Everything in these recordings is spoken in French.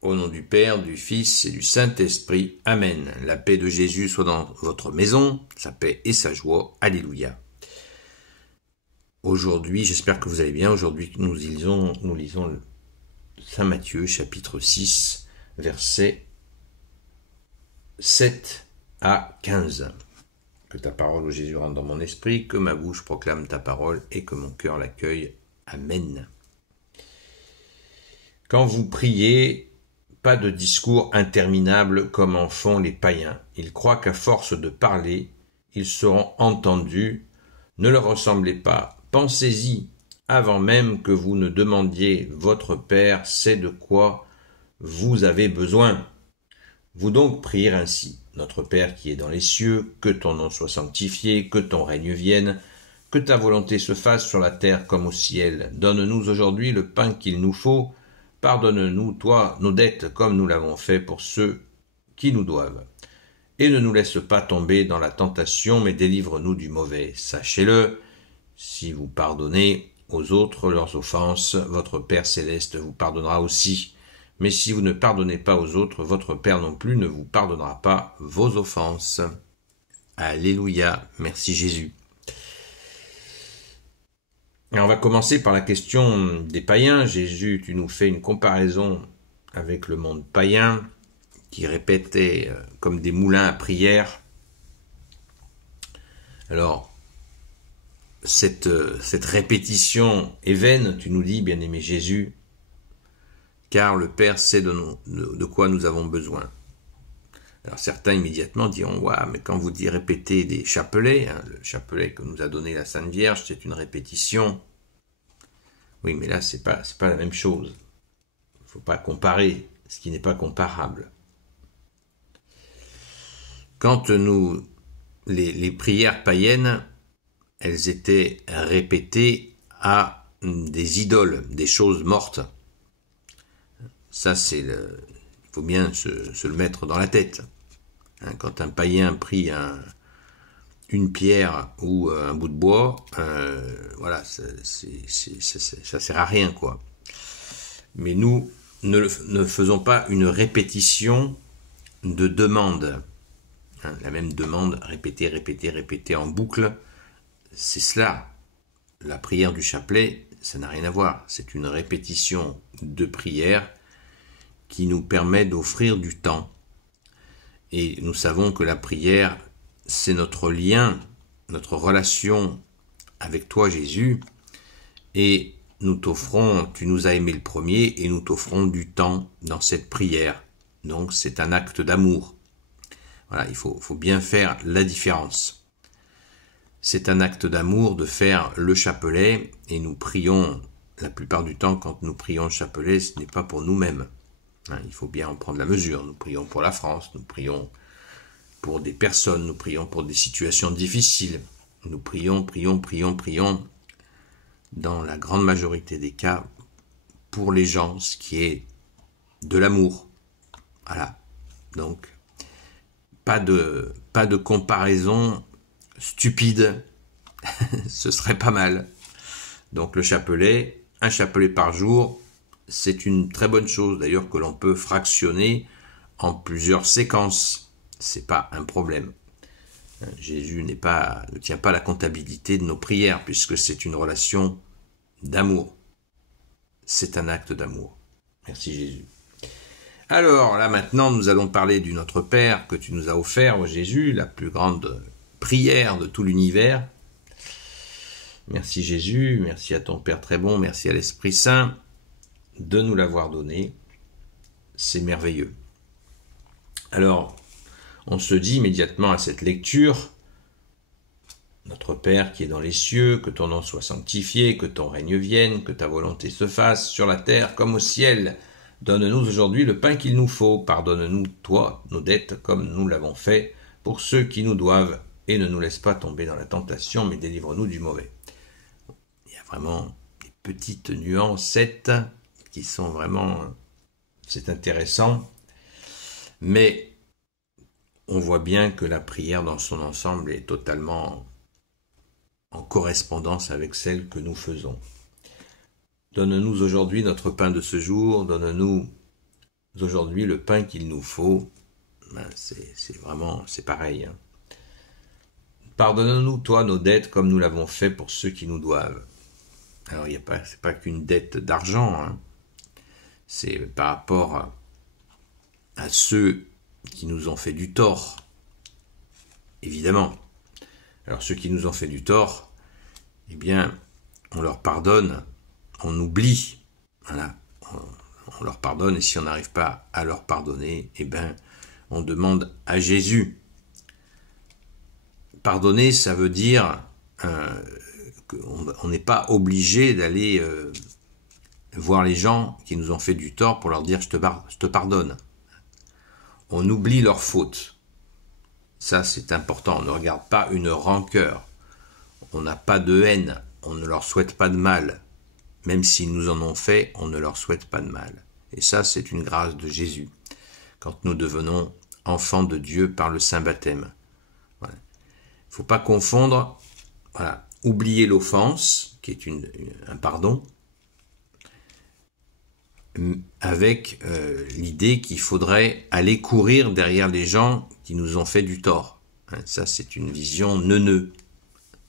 Au nom du Père, du Fils et du Saint-Esprit. Amen. La paix de Jésus soit dans votre maison, sa paix et sa joie. Alléluia. Aujourd'hui, j'espère que vous allez bien. Aujourd'hui, nous lisons le Saint Matthieu, chapitre 6, versets 7 à 15. Que ta parole, ô Jésus, rentre dans mon esprit, que ma bouche proclame ta parole et que mon cœur l'accueille. Amen. Quand vous priez, pas de discours interminables comme en font les païens. Ils croient qu'à force de parler, ils seront entendus. Ne leur ressemblez pas. Pensez-y, avant même que vous ne demandiez, votre Père sait de quoi vous avez besoin. Vous donc priez ainsi. Notre Père qui est dans les cieux, que ton nom soit sanctifié, que ton règne vienne, que ta volonté se fasse sur la terre comme au ciel. Donne-nous aujourd'hui le pain qu'il nous faut. Pardonne-nous, toi, nos dettes, comme nous l'avons fait pour ceux qui nous doivent. Et ne nous laisse pas tomber dans la tentation, mais délivre-nous du mauvais. Sachez-le, si vous pardonnez aux autres leurs offenses, votre Père céleste vous pardonnera aussi. Mais si vous ne pardonnez pas aux autres, votre Père non plus ne vous pardonnera pas vos offenses. Alléluia, merci Jésus. Et on va commencer par la question des païens. Jésus, tu nous fais une comparaison avec le monde païen qui répétait comme des moulins à prière. Alors, cette répétition est vaine, tu nous dis, bien-aimé Jésus, car le Père sait de quoi nous avons besoin. Alors certains immédiatement diront, ouais, mais quand vous dites répéter des chapelets, le chapelet que nous a donné la Sainte Vierge, c'est une répétition. Oui, mais là, c'est pas la même chose. Il ne faut pas comparer ce qui n'est pas comparable. Quand les prières païennes, elles étaient répétées à des idoles, des choses mortes. Ça, il faut bien se le mettre dans la tête. Quand un païen prie une pierre ou un bout de bois, voilà, ça sert à rien, quoi. Mais nous ne faisons pas une répétition de demande. La même demande, répétée en boucle, c'est cela. La prière du chapelet, ça n'a rien à voir. C'est une répétition de prière qui nous permet d'offrir du temps. Et nous savons que la prière, c'est notre lien, notre relation avec toi, Jésus. Et nous t'offrons, tu nous as aimé le premier, et nous t'offrons du temps dans cette prière. Donc c'est un acte d'amour. Voilà, il faut bien faire la différence. C'est un acte d'amour de faire le chapelet, et nous prions, la plupart du temps, quand nous prions le chapelet, ce n'est pas pour nous-mêmes. Il faut bien en prendre la mesure. Nous prions pour la France, nous prions pour des personnes, nous prions pour des situations difficiles. Nous prions. Dans la grande majorité des cas, pour les gens, ce qui est de l'amour. Voilà. Donc, pas de comparaison stupide. Ce serait pas mal. Donc, le chapelet, un chapelet par jour, c'est une très bonne chose, d'ailleurs, que l'on peut fractionner en plusieurs séquences. C'est pas un problème. Jésus ne tient pas la comptabilité de nos prières, puisque c'est une relation d'amour. C'est un acte d'amour. Merci Jésus. Alors, là maintenant, nous allons parler du Notre Père que tu nous as offert, Jésus, la plus grande prière de tout l'univers. Merci Jésus, merci à ton Père très bon, merci à l'Esprit Saint de nous l'avoir donné. C'est merveilleux. Alors, on se dit immédiatement à cette lecture, Notre Père qui est dans les cieux, que ton nom soit sanctifié, que ton règne vienne, que ta volonté se fasse sur la terre comme au ciel. Donne-nous aujourd'hui le pain qu'il nous faut. Pardonne-nous, toi, nos dettes, comme nous l'avons fait pour ceux qui nous doivent. Et ne nous laisse pas tomber dans la tentation, mais délivre-nous du mauvais. Il y a vraiment des petites nuancettes qui sont vraiment... C'est intéressant. Mais on voit bien que la prière dans son ensemble est totalement en correspondance avec celle que nous faisons. Donne-nous aujourd'hui notre pain de ce jour, donne-nous aujourd'hui le pain qu'il nous faut, ben c'est pareil. Hein. Pardonne-nous, toi, nos dettes, comme nous l'avons fait pour ceux qui nous doivent. Alors, c'est pas qu'une dette d'argent, hein. C'est par rapport à ceux qui nous ont fait du tort, évidemment. Alors, ceux qui nous ont fait du tort, eh bien, on leur pardonne, on oublie, voilà, on leur pardonne, et si on n'arrive pas à leur pardonner, eh bien, on demande à Jésus. Pardonner, ça veut dire qu'on n'est pas obligé d'aller voir les gens qui nous ont fait du tort pour leur dire je te pardonne. On oublie leurs fautes. Ça, c'est important. On ne regarde pas une rancœur. On n'a pas de haine. On ne leur souhaite pas de mal. Même s'ils nous en ont fait, on ne leur souhaite pas de mal. Et ça, c'est une grâce de Jésus. Quand nous devenons enfants de Dieu par le saint baptême. Voilà. Il ne faut pas confondre, voilà, oublier l'offense, qui est un pardon, avec l'idée qu'il faudrait aller courir derrière les gens qui nous ont fait du tort. Ça, c'est une vision neuneu.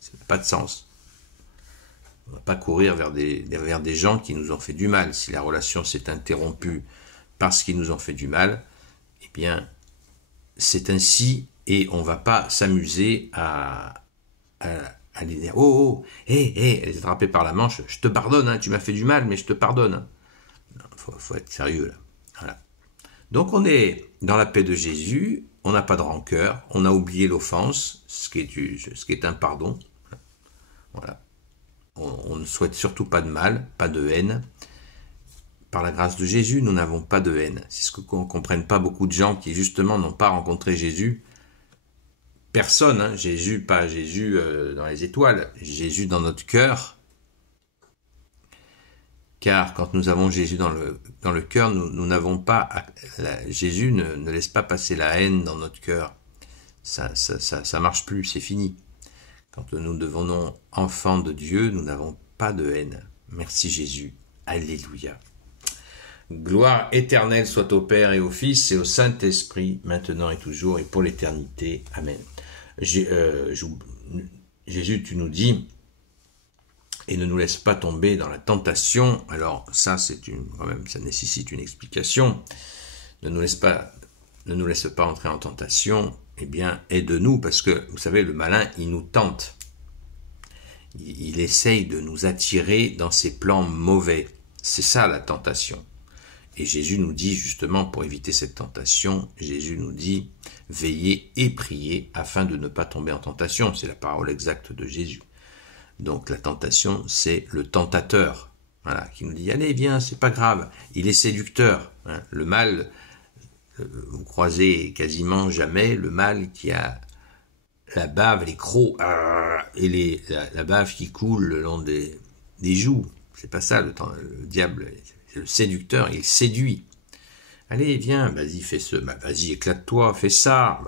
Ça n'a pas de sens. On ne va pas courir vers des gens qui nous ont fait du mal. Si la relation s'est interrompue parce qu'ils nous ont fait du mal, eh bien, c'est ainsi, et on ne va pas s'amuser à les dire « Oh, hé, les attraper par la manche, je te pardonne, hein, tu m'as fait du mal, mais je te pardonne. » Il faut être sérieux, là. Voilà. Donc, on est dans la paix de Jésus, on n'a pas de rancœur, on a oublié l'offense, ce qui est un pardon. Voilà. On ne souhaite surtout pas de mal, pas de haine. Par la grâce de Jésus, nous n'avons pas de haine. C'est ce que ne comprennent pas beaucoup de gens qui, justement, n'ont pas rencontré Jésus. Personne, hein, Jésus, pas Jésus dans les étoiles, Jésus dans notre cœur. Car quand nous avons Jésus dans le cœur, nous n'avons pas... Jésus ne laisse pas passer la haine dans notre cœur. Ça marche plus, c'est fini. Quand nous devenons enfants de Dieu, nous n'avons pas de haine. Merci Jésus. Alléluia. Gloire éternelle soit au Père et au Fils et au Saint-Esprit, maintenant et toujours et pour l'éternité. Amen. Jésus, tu nous dis, et ne nous laisse pas tomber dans la tentation. Alors ça, quand même, ça nécessite une explication. Ne nous laisse pas entrer en tentation. Eh bien, aide-nous, parce que, vous savez, le malin, il nous tente. Il essaye de nous attirer dans ses plans mauvais. C'est ça, la tentation. Et Jésus nous dit, justement, pour éviter cette tentation, Jésus nous dit, veillez et priez afin de ne pas tomber en tentation. C'est la parole exacte de Jésus. Donc, la tentation, c'est le tentateur, voilà, qui nous dit, allez, viens, c'est pas grave. Il est séducteur. Hein. Le mal... Vous croisez quasiment jamais le mal qui a la bave, les crocs, et la bave qui coule le long des joues. C'est pas ça, le diable, c'est le séducteur, il séduit. Allez, viens, vas-y, fais vas-y, éclate-toi, fais ça.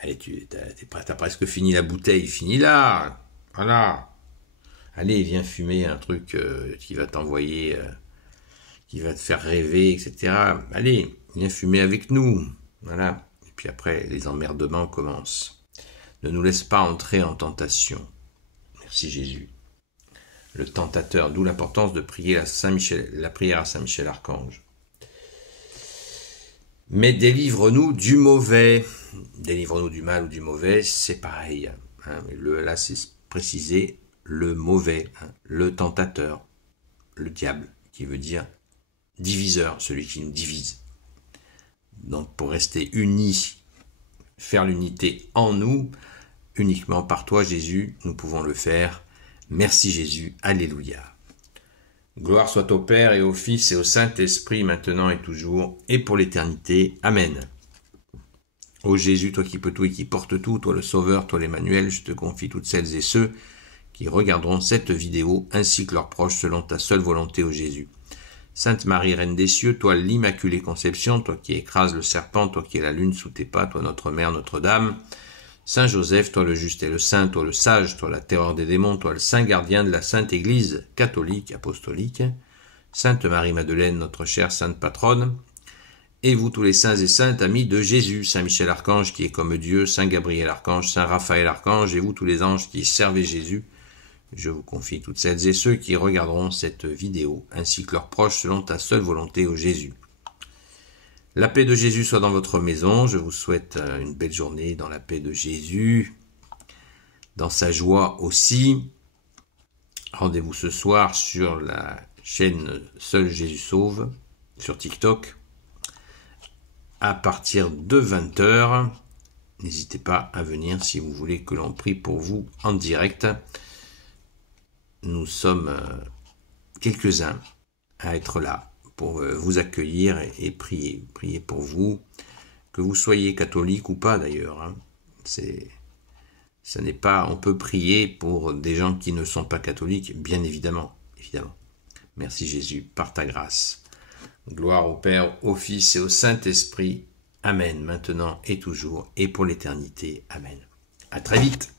Allez, t'as presque fini la bouteille, finis là. Voilà. Allez, viens fumer un truc qui va t'envoyer, qui va te faire rêver, etc. Allez. Viens fumer avec nous, voilà. Et puis après, les emmerdements commencent. Ne nous laisse pas entrer en tentation. Merci Jésus. Le tentateur, d'où l'importance de prier la prière à Saint Michel Archange. Mais délivre-nous du mauvais. Délivre-nous du mal ou du mauvais, c'est pareil. Hein. Là, c'est précisé le mauvais, hein, le tentateur, le diable, qui veut dire diviseur, celui qui nous divise. Donc pour rester unis, faire l'unité en nous, uniquement par toi Jésus, nous pouvons le faire. Merci Jésus, alléluia. Gloire soit au Père et au Fils et au Saint-Esprit, maintenant et toujours, et pour l'éternité. Amen. Ô Jésus, toi qui peux tout et qui portes tout, toi le Sauveur, toi l'Emmanuel, je te confie toutes celles et ceux qui regarderont cette vidéo, ainsi que leurs proches, selon ta seule volonté, ô Jésus. Sainte Marie, Reine des cieux, toi l'Immaculée Conception, toi qui écrases le serpent, toi qui es la lune sous tes pas, toi notre Mère, Notre-Dame. Saint Joseph, toi le juste et le saint, toi le sage, toi la terreur des démons, toi le saint gardien de la Sainte Église catholique, apostolique. Sainte Marie-Madeleine, notre chère Sainte Patronne. et vous tous les saints et saintes, amis de Jésus, Saint Michel Archange qui est comme Dieu, Saint Gabriel Archange, Saint Raphaël Archange, et vous tous les anges qui servez Jésus, je vous confie toutes celles et ceux qui regarderont cette vidéo, ainsi que leurs proches selon ta seule volonté, ô Jésus. La paix de Jésus soit dans votre maison, je vous souhaite une belle journée dans la paix de Jésus, dans sa joie aussi. Rendez-vous ce soir sur la chaîne Seul Jésus Sauve, sur TikTok, à partir de 20h. N'hésitez pas à venir si vous voulez que l'on prie pour vous en direct. Nous sommes quelques-uns à être là pour vous accueillir et prier. Prier pour vous, que vous soyez catholique ou pas d'ailleurs. Hein. Ça n'est pas, on peut prier pour des gens qui ne sont pas catholiques, bien évidemment. Merci Jésus, par ta grâce. Gloire au Père, au Fils et au Saint-Esprit. Amen, maintenant et toujours, et pour l'éternité. Amen. À très vite.